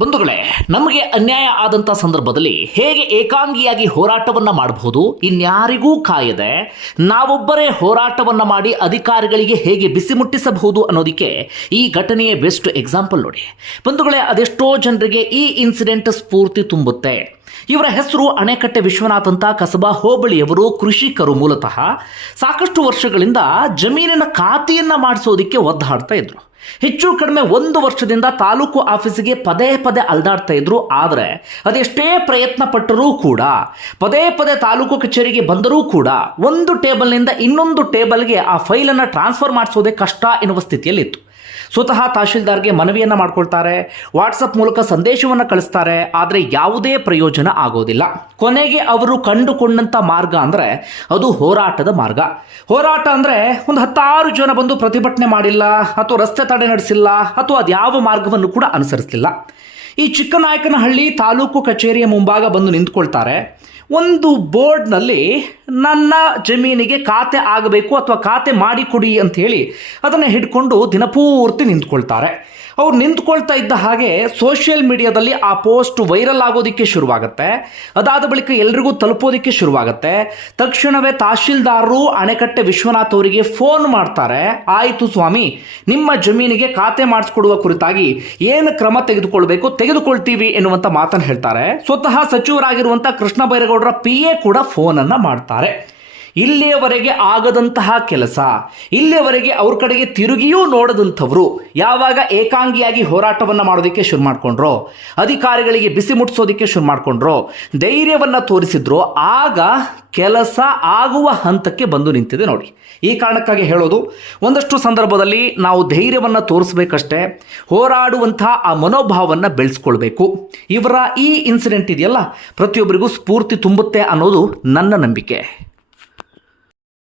ಬಂಧುಗಳೇ, ನಮಗೆ ಅನ್ಯಾಯ ಆದಂಥ ಸಂದರ್ಭದಲ್ಲಿ ಹೇಗೆ ಏಕಾಂಗಿಯಾಗಿ ಹೋರಾಟವನ್ನು ಮಾಡಬಹುದು? ಇನ್ಯಾರಿಗೂ ಕಾಯದೆ, ನಾವೊಬ್ಬರೇ ಹೋರಾಟವನ್ನು ಮಾಡಿ ಅಧಿಕಾರಿಗಳಿಗೆ ಹೇಗೆ ಬಿಸಿ ಮುಟ್ಟಿಸಬಹುದು ಅನ್ನೋದಕ್ಕೆ ಈ ಘಟನೆಯ ಬೆಸ್ಟ್ ಎಕ್ಸಾಂಪಲ್ ನೋಡಿ. ಬಂಧುಗಳೇ, ಅದೆಷ್ಟೋ ಜನರಿಗೆ ಈ ಇನ್ಸಿಡೆಂಟ್ ಸ್ಫೂರ್ತಿ ತುಂಬುತ್ತೆ. ಇವರ ಹೆಸರು ಅಣೆಕಟ್ಟೆ ವಿಶ್ವನಾಥ್ ಅಂತ ಕಸಬಾ ಹೋಬಳಿಯವರು ಕೃಷಿಕರು ಮೂಲತಃ ಸಾಕಷ್ಟು ವರ್ಷಗಳಿಂದ ಜಮೀನಿನ ಖಾತೆಯನ್ನ ಮಾಡಿಸೋದಕ್ಕೆ ಒದ್ದಾಡ್ತಾ ಇದ್ರು. ಹೆಚ್ಚು ಕಡಿಮೆ ಒಂದು ವರ್ಷದಿಂದ ತಾಲೂಕು ಆಫೀಸಿಗೆ ಪದೇ ಪದೇ ಅಲ್ದಾಡ್ತಾ ಇದ್ರು, ಆದರೆ ಅದೆಷ್ಟೇ ಪ್ರಯತ್ನ ಪಟ್ಟರೂ ಕೂಡ, ಪದೇ ಪದೇ ತಾಲೂಕು ಕಚೇರಿಗೆ ಬಂದರೂ ಕೂಡ ಒಂದು ಟೇಬಲ್ನಿಂದ ಇನ್ನೊಂದು ಟೇಬಲ್ಗೆ ಆ ಫೈಲನ್ನು ಟ್ರಾನ್ಸ್ಫರ್ ಮಾಡಿಸೋದೇ ಕಷ್ಟ ಎನ್ನುವ ಸ್ಥಿತಿಯಲ್ಲಿತ್ತು. ಸ್ವತಃ ತಹಶೀಲ್ದಾರ್ಗೆ ಮನವಿಯನ್ನು ಮಾಡ್ಕೊಳ್ತಾರೆ, ವಾಟ್ಸಪ್ ಮೂಲಕ ಸಂದೇಶವನ್ನು ಕಳಿಸ್ತಾರೆ, ಆದರೆ ಯಾವುದೇ ಪ್ರಯೋಜನ ಆಗೋದಿಲ್ಲ. ಕೊನೆಗೆ ಅವರು ಕಂಡುಕೊಂಡಂಥ ಮಾರ್ಗ ಅಂದರೆ ಅದು ಹೋರಾಟದ ಮಾರ್ಗ. ಹೋರಾಟ ಅಂದರೆ ಒಂದು ಹತ್ತಾರು ಜನ ಬಂದು ಪ್ರತಿಭಟನೆ ಮಾಡಿಲ್ಲ, ಅಥವಾ ರಸ್ತೆ ತಡೆ ನಡೆಸಿಲ್ಲ, ಅಥವಾ ಅದ್ಯಾವ ಮಾರ್ಗವನ್ನು ಕೂಡ ಅನುಸರಿಸಲಿಲ್ಲ. ಈ ಚಿಕ್ಕನಾಯಕನಹಳ್ಳಿ ತಾಲೂಕು ಕಚೇರಿಯ ಮುಂಭಾಗ ಬಂದು ನಿಂತ್ಕೊಳ್ತಾರೆ. ಒಂದು ಬೋರ್ಡ್ನಲ್ಲಿ ನನ್ನ ಜಮೀನಿಗೆ ಖಾತೆ ಆಗಬೇಕು ಅಥವಾ ಖಾತೆ ಮಾಡಿಕೊಡಿ ಅಂತ ಹೇಳಿ ಅದನ್ನು ಹಿಡ್ಕೊಂಡು ದಿನಪೂರ್ತಿ ನಿಂತ್ಕೊಳ್ತಾರೆ. ಅವ್ರು ನಿಂತ್ಕೊಳ್ತಾ ಇದ್ದ ಹಾಗೆ ಸೋಷಿಯಲ್ ಮೀಡಿಯಾದಲ್ಲಿ ಆ ಪೋಸ್ಟ್ ವೈರಲ್ ಆಗೋದಕ್ಕೆ ಶುರುವಾಗುತ್ತೆ. ಅದಾದ ಬಳಿಕ ಎಲ್ರಿಗೂ ತಲುಪೋದಕ್ಕೆ ಶುರುವಾಗುತ್ತೆ. ತಕ್ಷಣವೇ ತಹಶೀಲ್ದಾರರು ಅಣೆಕಟ್ಟೆ ವಿಶ್ವನಾಥ್ ಅವರಿಗೆ ಫೋನ್ ಮಾಡ್ತಾರೆ. ಆಯಿತು ಸ್ವಾಮಿ, ನಿಮ್ಮ ಜಮೀನಿಗೆ ಖಾತೆ ಮಾಡಿಸ್ಕೊಡುವ ಕುರಿತಾಗಿ ಏನು ಕ್ರಮ ತೆಗೆದುಕೊಳ್ಬೇಕು? ತೆಗೆದುಕೊಳ್ತೀವಿ ಎನ್ನುವಂಥ ಮಾತನ್ನು ಹೇಳ್ತಾರೆ. ಸ್ವತಃ ಸಚಿವರಾಗಿರುವಂಥ ಕೃಷ್ಣ ಬೈರೇಗೌಡರ ಪಿ ಎ ಕೂಡ ಫೋನನ್ನು ಮಾಡ್ತಾರೆ. ಇಲ್ಲಿಯವರೆಗೆ ಆಗದಂತಹ ಕೆಲಸ, ಇಲ್ಲಿಯವರೆಗೆ ಅವ್ರ ಕಡೆಗೆ ತಿರುಗಿಯೂ ನೋಡದಂಥವ್ರು ಯಾವಾಗ ಏಕಾಂಗಿಯಾಗಿ ಹೋರಾಟವನ್ನು ಮಾಡೋದಕ್ಕೆ ಶುರು ಮಾಡ್ಕೊಂಡ್ರೋ, ಅಧಿಕಾರಿಗಳಿಗೆ ಬಿಸಿ ಮುಟ್ಟಿಸೋದಕ್ಕೆ ಶುರು ಮಾಡ್ಕೊಂಡ್ರೋ, ಧೈರ್ಯವನ್ನು ತೋರಿಸಿದ್ರು, ಆಗ ಕೆಲಸ ಆಗುವ ಹಂತಕ್ಕೆ ಬಂದು ನಿಂತಿದೆ ನೋಡಿ. ಈ ಕಾರಣಕ್ಕಾಗಿ ಹೇಳೋದು, ಒಂದಷ್ಟು ಸಂದರ್ಭದಲ್ಲಿ ನಾವು ಧೈರ್ಯವನ್ನು ತೋರಿಸ್ಬೇಕಷ್ಟೇ ಹೋರಾಡುವಂತಹ ಆ ಮನೋಭಾವವನ್ನು ಬೆಳೆಸ್ಕೊಳ್ಬೇಕು. ಇವರ ಈ ಇನ್ಸಿಡೆಂಟ್ ಇದೆಯಲ್ಲ, ಪ್ರತಿಯೊಬ್ಬರಿಗೂ ಸ್ಫೂರ್ತಿ ತುಂಬುತ್ತೆ ಅನ್ನೋದು ನನ್ನ ನಂಬಿಕೆ.